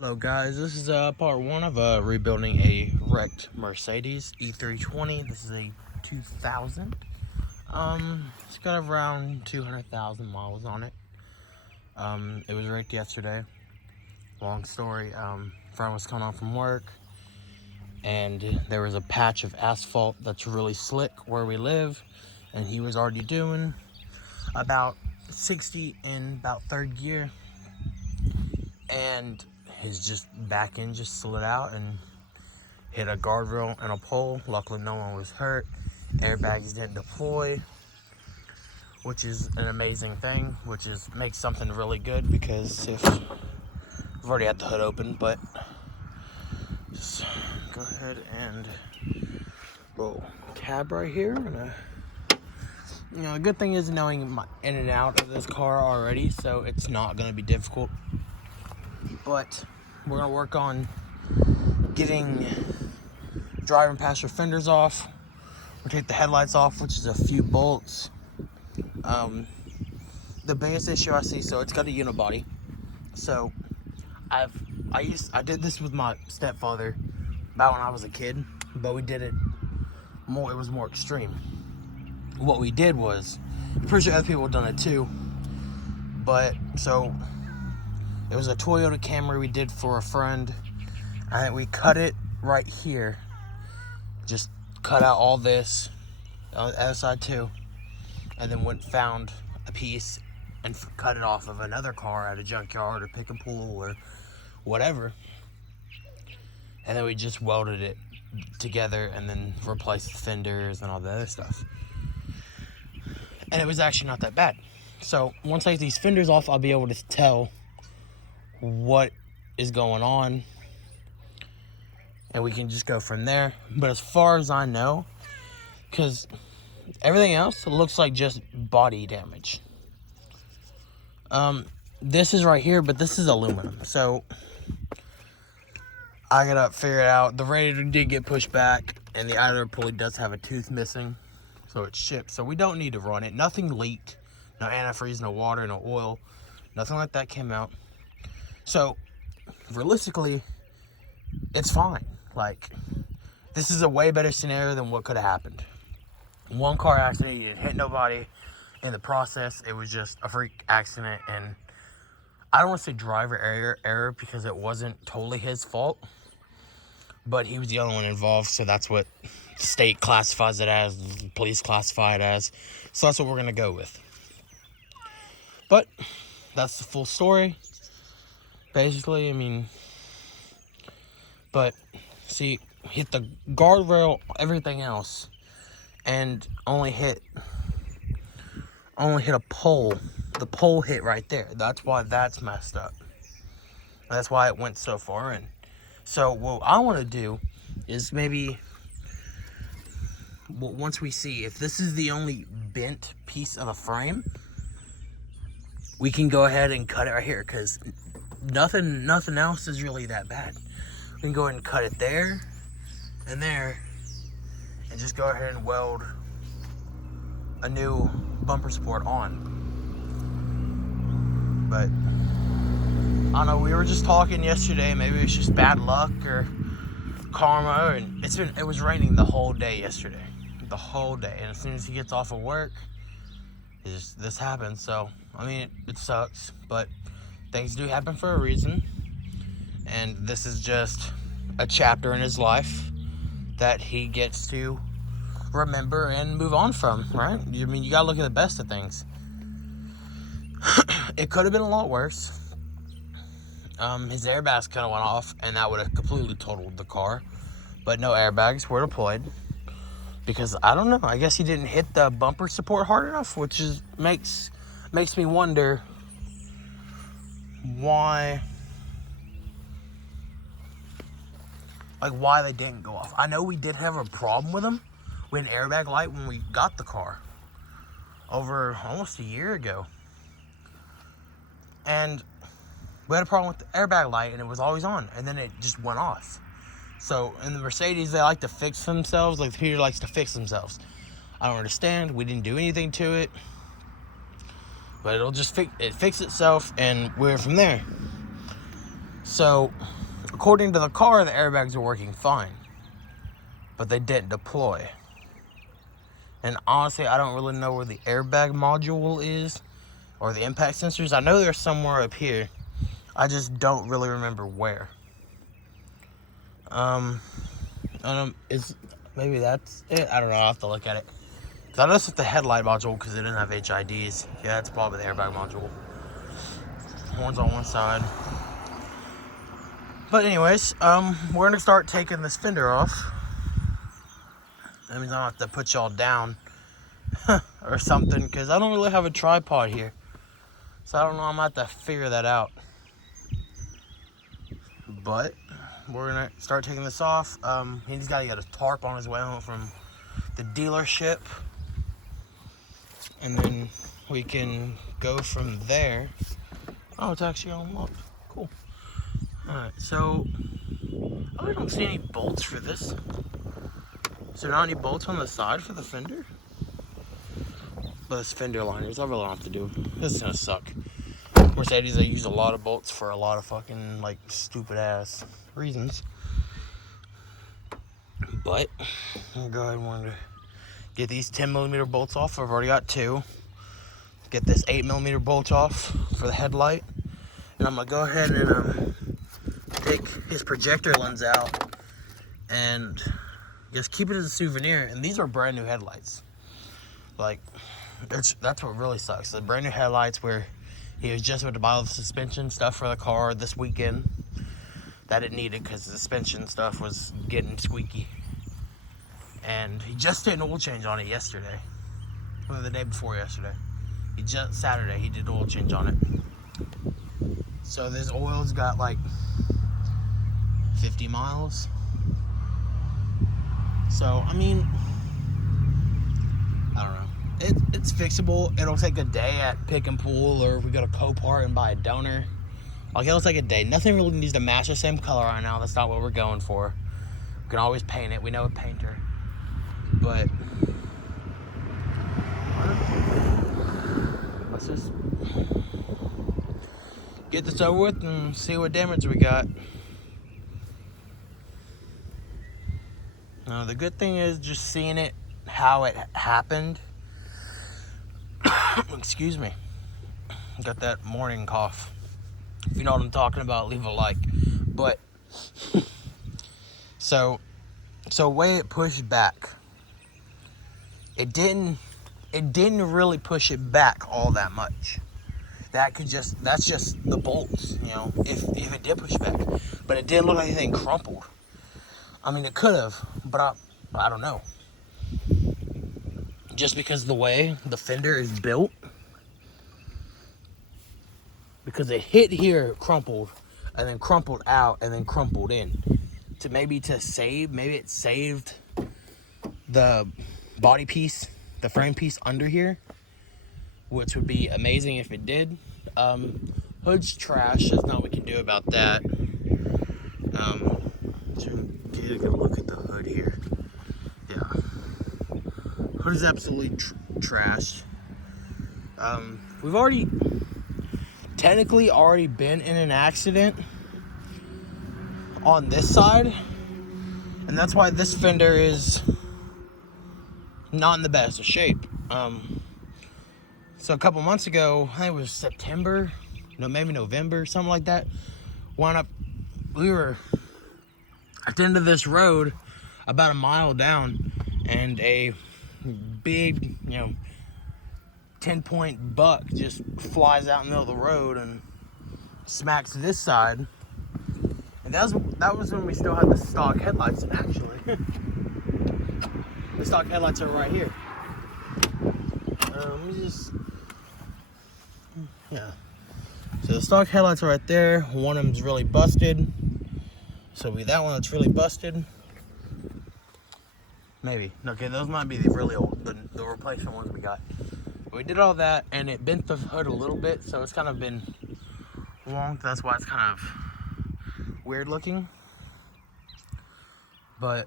Hello guys, this is part one of rebuilding a wrecked Mercedes E320. This is a 2000. It's got around 200,000 miles on it. It was wrecked yesterday. Long story. Friend was coming home from work, and there was a patch of asphalt that's really slick where we live, and he was already doing about 60 in about third gear, and his back end just slid out and hit a guardrail and a pole. Luckily no one was hurt. Airbags didn't deploy, which is an amazing thing, makes something really good, because if I've already had the hood open, but just go ahead and little tab right here, and a good thing is knowing my in and out of this car already, so it's not going to be difficult. But we're going to work on getting driving passenger fenders off. We'll take the headlights off, which is a few bolts. The biggest issue I see, so it's got a unibody. So I did this with my stepfather about when I was a kid, but we did it more. It was more extreme. What we did was, I'm pretty sure other people have done it too, but so it was a Toyota Camry we did for a friend. I think we cut it right here. Just cut out all this on the other side too, and then went and found a piece and cut it off of another car at a junkyard or pick and pull or whatever, and then we just welded it together and then replaced the fenders and all the other stuff, and it was actually not that bad. So once I get these fenders off, I'll be able to tell what is going on, and we can just go from there. But as far as I know, because everything else looks like just body damage. This is right here, but this is aluminum, so I gotta figure it out. The radiator did get pushed back, and the idler pulley does have a tooth missing, so it's shipped. So we don't need to run it. Nothing leaked, no antifreeze, no water, no oil, nothing like that came out. So realistically, it's fine. Like, this is a way better scenario than what could have happened. One car accident, you didn't hit nobody in the process. It was just a freak accident, and I don't want to say driver error because it wasn't totally his fault, but he was the only one involved, so that's what the state classifies it as, the police classify it as, so that's what we're going to go with. But that's the full story, basically. I mean, but see, hit the guardrail, everything else, and only hit a pole. The pole hit right there. That's why that's messed up. That's why it went so far in. So what I want to do is maybe, once we see if this is the only bent piece of the frame, we can go ahead and cut it right here, because nothing else is really that bad. We can go ahead and cut it there and there, and just go ahead and weld a new bumper support on. But I don't know, we were just talking yesterday, maybe it's just bad luck or karma, and it was raining the whole day yesterday. The whole day. And as soon as he gets off of work, this happens. So I mean, it sucks, but things do happen for a reason, and this is just a chapter in his life that he gets to remember and move on from, right? I mean, you gotta look at the best of things. It could have been a lot worse. His airbags kind of went off, and that would have completely totaled the car, but no airbags were deployed, because I don't know, I guess he didn't hit the bumper support hard enough, which makes me wonder why they didn't go off. I know we did have a problem with them. We had an airbag light when we got the car over almost a year ago, and we had a problem with the airbag light, and it was always on, and then it just went off. So in the Mercedes, they like to fix themselves, like Peter likes to fix themselves. I don't understand. We didn't do anything to it, but it'll just fix itself, and we're from there. So, according to the car, the airbags are working fine, but they didn't deploy. And honestly, I don't really know where the airbag module is, or the impact sensors. I know they're somewhere up here. I just don't really remember where. Is maybe that's it? I don't know. I'll have to look at it. Cause I noticed it's the headlight module because it didn't have HIDs. Yeah, that's probably the airbag module. Horns on one side. But anyways, we're gonna start taking this fender off. That means I don't have to put y'all down or something, because I don't really have a tripod here. So I don't know, I'm gonna have to figure that out. But we're gonna start taking this off. He's gotta get a tarp on his way home from the dealership. And then we can go from there. Oh, it's actually unlocked. Cool. Alright, so I really don't see any bolts for this. Is there not any bolts on the side for the fender? But it's fender liners, I really don't have to do. This is gonna suck. Mercedes, they use a lot of bolts for a lot of fucking, like, stupid ass reasons. But I'm gonna go ahead and want to get these 10mm bolts off. I've already got 2. Get this 8mm bolt off for the headlight. And I'm gonna go ahead and take his projector lens out and just keep it as a souvenir. And these are brand new headlights. Like, that's what really sucks. The brand new headlights where he was just about to buy all the suspension stuff for the car this weekend that it needed because the suspension stuff was getting squeaky. And he just did an oil change on it yesterday. Or the day before yesterday. Saturday, he did an oil change on it. So this oil's got like 50 miles. So, I mean, I don't know. It's fixable. It'll take a day at Pick and Pull, or if we go to Copart and buy a donor. Like, it'll take a day. Nothing really needs to match the same color right now. That's not what we're going for. We can always paint it. We know a painter. But let's just get this over with and see what damage we got. Now, the good thing is just seeing it, how it happened. Excuse me. Got that morning cough. If you know what I'm talking about, leave a like. But so way it pushed back. It didn't really push it back all that much. That's just the bolts, you know, if it did push back. But it didn't look like anything crumpled. I mean, it could have, but I don't know. Just because of the way the fender is built. Because it hit here, crumpled, and then crumpled out, and then crumpled in. Maybe it saved the body piece, the frame piece under here, which would be amazing if it did. Hood's trash. There's nothing we can do about that. Get a good look at the hood here. Yeah, hood is absolutely trashed. We've technically already been in an accident on this side, and that's why this fender is not in the best of shape. So a couple months ago, I think it was September, no, maybe November, something like that. We were at the end of this road, about a mile down, and a big, 10-point buck just flies out in the middle of the road and smacks this side. And that was when we still had the stock headlights in, actually. The stock headlights are right here. Yeah. So the stock headlights are right there. One of them's really busted. So it'll be that one that's really busted. Maybe. Okay, those might be the really old, the replacement ones we got. We did all that, and it bent the hood a little bit, so it's kind of been long. That's why it's kind of weird looking. But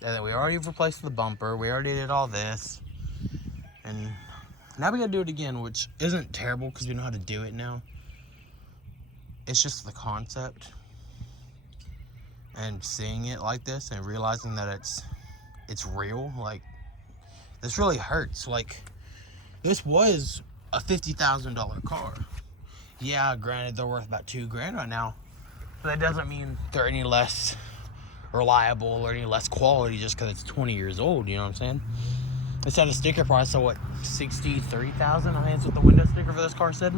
and then we already replaced the bumper. We already did all this, and now we gotta do it again, which isn't terrible because we know how to do it now. it's just the concept and seeing it like this and realizing that it's real. Like, this really hurts. Like, this was a $50,000 car. Yeah, granted, they're worth about $2,000 right now. But that doesn't mean they're any less reliable or any less quality just because it's 20 years old. You know what I'm saying? It's at a sticker price of what, $63,000? I think that's what the window sticker for this car said.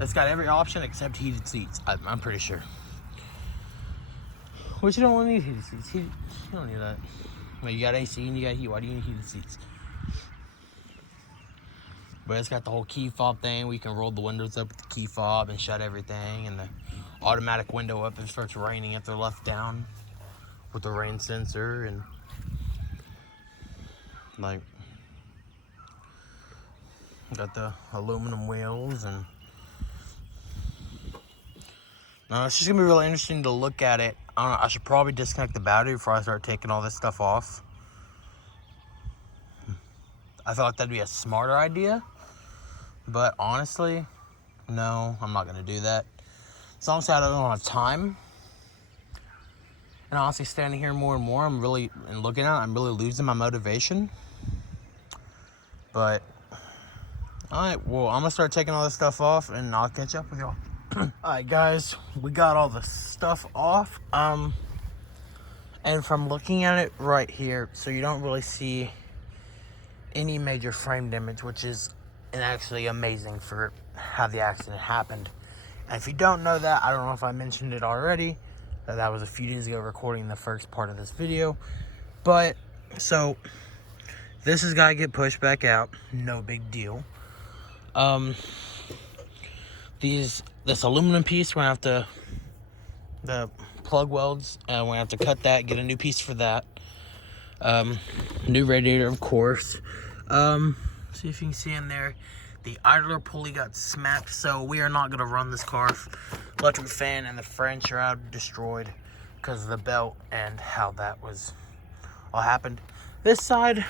It's got every option except heated seats. I'm pretty sure. Which you don't need heated seats. You don't need that. Well, you got AC and you got heat. Why do you need heated seats? But it's got the whole key fob thing. We can roll the windows up with the key fob and shut everything. And the automatic window up if it starts raining if they're left down with the rain sensor. And like, got the aluminum wheels. And it's just gonna be really interesting to look at it. I don't know, I should probably disconnect the battery before I start taking all this stuff off. I feel like that'd be a smarter idea, but honestly, no, I'm not gonna do that. As long as I don't have time. And honestly, standing here more and more, and looking at it, I'm really losing my motivation. But, alright, well, I'm gonna start taking all this stuff off, and I'll catch up with y'all. Alright guys, we got all the stuff off, and from looking at it right here, so you don't really see any major frame damage, which is actually amazing for how the accident happened. And if you don't know that, I don't know if I mentioned it already, that was a few days ago recording the first part of this video, but so this has got to get pushed back out, no big deal. This aluminum piece, we're gonna have to, the plug welds, we're gonna have to cut that, get a new piece for that. New radiator, of course. See if you can see in there, the idler pulley got smacked, so we are not gonna run this car. Electric fan and the French are out destroyed because of the belt and how that was all happened. This side,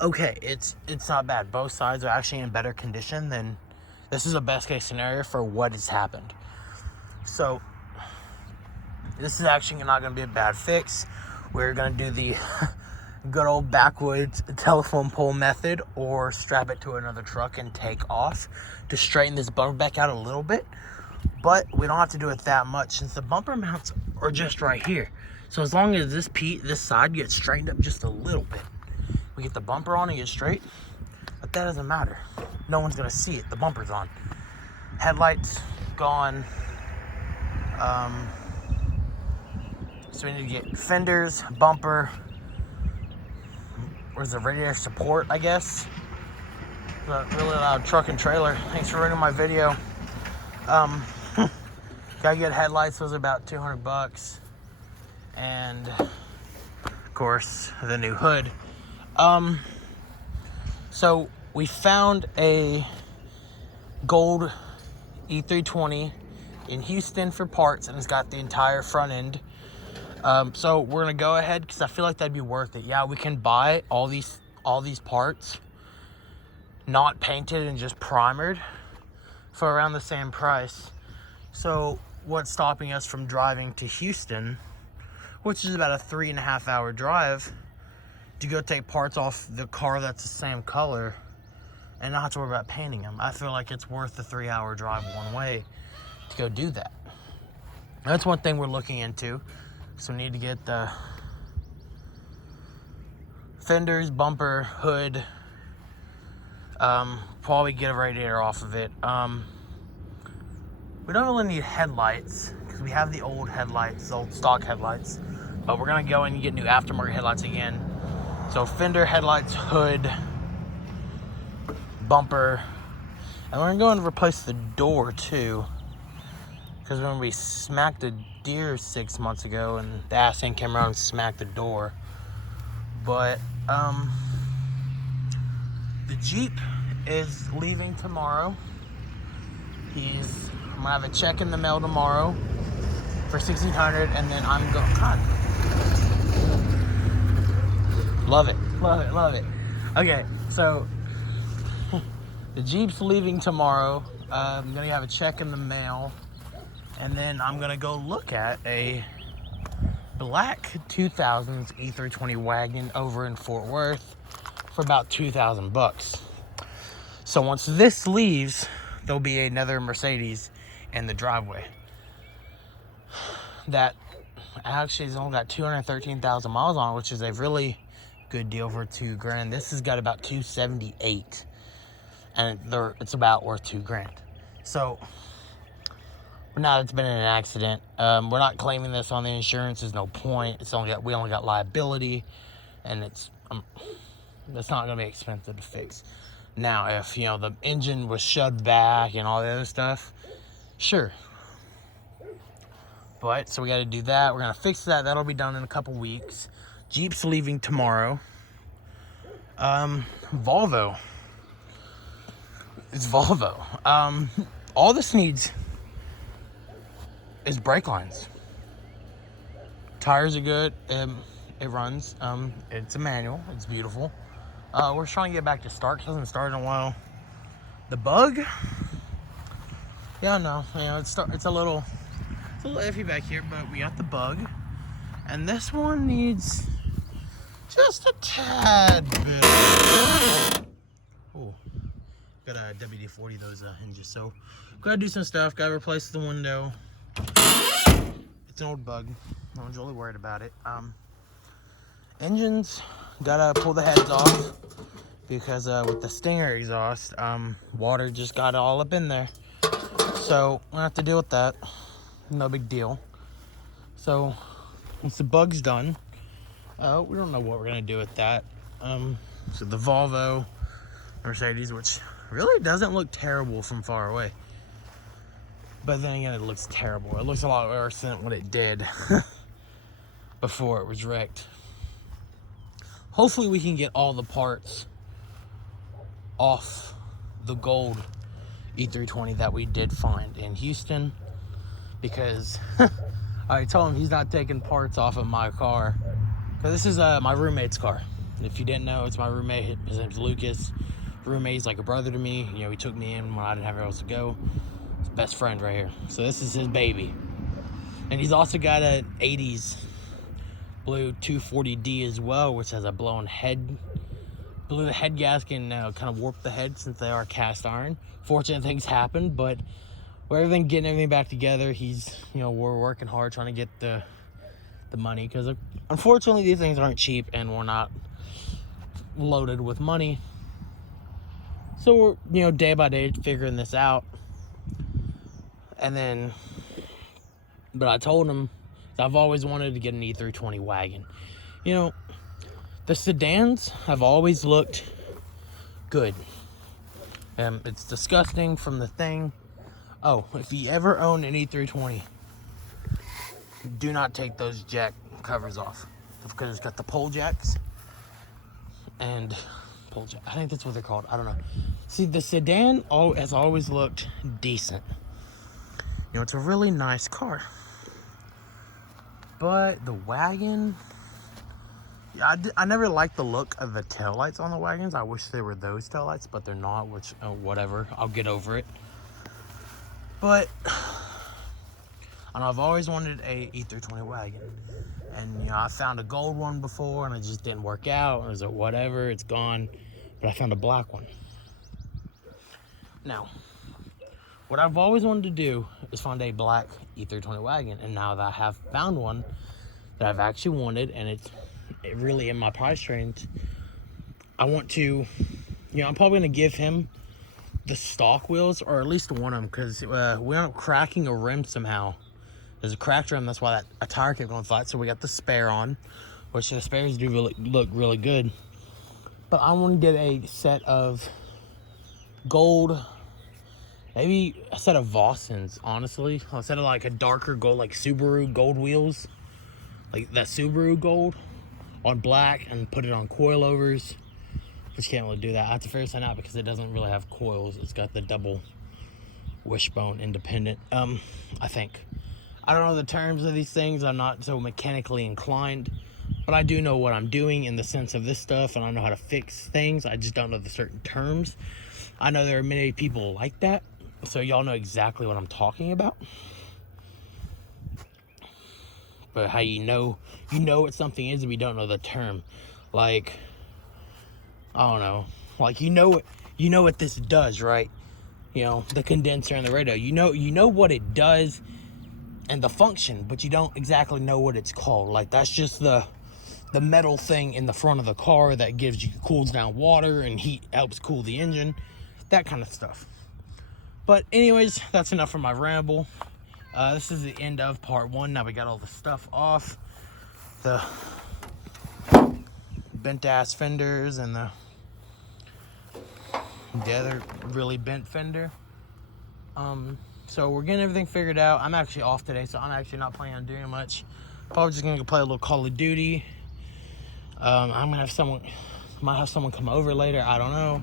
okay, it's not bad. Both sides are actually in better condition than, this is a best case scenario for what has happened. So this is actually not going to be a bad fix. We're going to do the good old backwoods telephone pole method, or strap it to another truck and take off to straighten this bumper back out a little bit. But we don't have to do it that much since the bumper mounts are just right here. So as long as this side gets straightened up just a little bit, we get the bumper on and get straight, but that doesn't matter. No one's gonna see it, the bumper's on. Headlights gone. So we need to get fenders, bumper, where's the radiator support, I guess. The really loud truck and trailer. Thanks for ruining my video. Gotta get headlights, those are about 200 bucks. And of course, the new hood. So we found a gold E320 in Houston for parts, and it's got the entire front end. So we're gonna go ahead because I feel like that'd be worth it. Yeah, we can buy all these parts, not painted and just primered, for around the same price. So what's stopping us from driving to Houston, which is about a 3.5 hour drive, to go take parts off the car that's the same color and not have to worry about painting them? I feel like it's worth the 3 hour drive one way to go do that. That's one thing we're looking into. So we need to get the fenders, bumper, hood, probably get a radiator off of it. We don't really need headlights because we have the old headlights, the old stock headlights, but we're gonna go in and get new aftermarket headlights again. So fender, headlights, hood, bumper, and we're gonna go and replace the door too, because when we smacked a deer 6 months ago and the ass end came around and smacked the door. But the Jeep is leaving tomorrow. I'm gonna have a check in the mail tomorrow for $1,600, and then I'm going. God. Love it. Okay, so The Jeep's leaving tomorrow. I'm gonna have a check in the mail, and then I'm gonna go look at a black 2000s E320 wagon over in Fort Worth for about $2,000. So once this leaves, there'll be another Mercedes in the driveway. That actually has only got 213,000 miles on it, which is a really good deal for $2,000. This has got about 278, and it's about worth $2,000. So now it's been in an accident. We're not claiming this on the insurance. There's no point. We only got liability, and it's not gonna be expensive to fix. Now, if the engine was shoved back and all the other stuff, sure. But so we got to do that. We're gonna fix that. That'll be done in a couple weeks. Jeep's leaving tomorrow. Volvo. It's Volvo. All this needs is brake lines. Tires are good. It runs. It's a manual. It's beautiful. We're trying to get back to start. It hasn't started in a while. The bug. Yeah, no. It's a little iffy back here, but we got the bug. And this one needs just a tad bit. Oh, got a WD-40 those hinges. So gotta do some stuff. Gotta replace the window. It's an old bug. No one's really worried about it. Engines, gotta pull the heads off because with the Stinger exhaust, water just got all up in there. So we'll have to deal with that. No big deal. So once the bug's done, we don't know what we're gonna do with that. So the Volvo Mercedes, which really doesn't look terrible from far away, but then again, it looks terrible. It looks a lot worse than what it did before it was wrecked. Hopefully we can get all the parts off the gold E320 that we did find in Houston, because I told him he's not taking parts off of my car. So this is my roommate's car. If you didn't know, it's my roommate. His name's Lucas. Roommate's like a brother to me. He took me in when I didn't have anywhere else to go. His best friend right here. So this is his baby. And he's also got an 80s blue 240D as well, which has a blown head. Blew the head gasket and kind of warped the head since they are cast iron. Fortunate things happen, but we're getting everything back together. We're working hard trying to get the money, because unfortunately these things aren't cheap and we're not loaded with money. So we're day by day figuring this out. And then, but I told him I've always wanted to get an E320 wagon. The sedans have always looked good. It's disgusting from the thing. Oh, if you ever own an E320, do not take those jack covers off, because it's got the pole jacks and I think that's what they're called. I don't know. See, the sedan has always looked decent. It's a really nice car. But the wagon, I never liked the look of the taillights on the wagons. I wish they were those taillights, but they're not, which, whatever. I'll get over it. But I've always wanted a E320 wagon. And, I found a gold one before, and it just didn't work out. I was like, whatever, it's gone. But I found a black one. Now, what I've always wanted to do is find a black E320 wagon. And now that I have found one that I've actually wanted, and it's really in my price range, I want to, I'm probably going to give him the stock wheels, or at least one of them, because we ended up cracking a rim somehow. There's a cracked rim, that's why a tire kept going flat. So we got the spare on, which the spares do look really good. But I want to get a set of gold, maybe a set of Vossens, honestly. Instead of like a darker gold, like Subaru gold wheels, like that Subaru gold on black, and put it on coilovers. Which can't really do that. I have to figure something out because it doesn't really have coils. It's got the double wishbone independent, I think. I don't know the terms of these things. I'm not so mechanically inclined, but I do know what I'm doing in the sense of this stuff, and I know how to fix things. I just don't know the certain terms. I know there are many people like that, so y'all know exactly what I'm talking about. But how you know what something is if you don't know the term. Like, I don't know. Like, you know what this does, right? You know, the condenser and the radio. You know what it does and the function, but you don't exactly know what it's called. Like, that's just the metal thing in the front of the car that cools down water and heat, helps cool the engine, that kind of stuff. But anyways, that's enough for my ramble. This is the end of part 1. Now we got all the stuff off, the bent ass fenders and the other really bent fender. So we're getting everything figured out. I'm actually off today, so I'm actually not planning on doing much. Probably just gonna go play a little Call of Duty. I'm gonna have might have someone come over later. I don't know.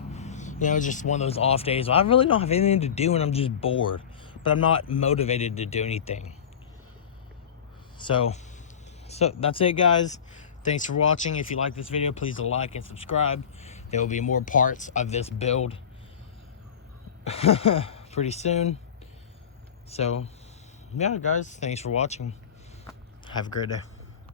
You know, just one of those off days. I really don't have anything to do and I'm just bored. But I'm not motivated to do anything. So that's it, guys. Thanks for watching. If you like this video, please like and subscribe. There will be more parts of this build pretty soon. So, yeah, guys, thanks for watching. Have a great day.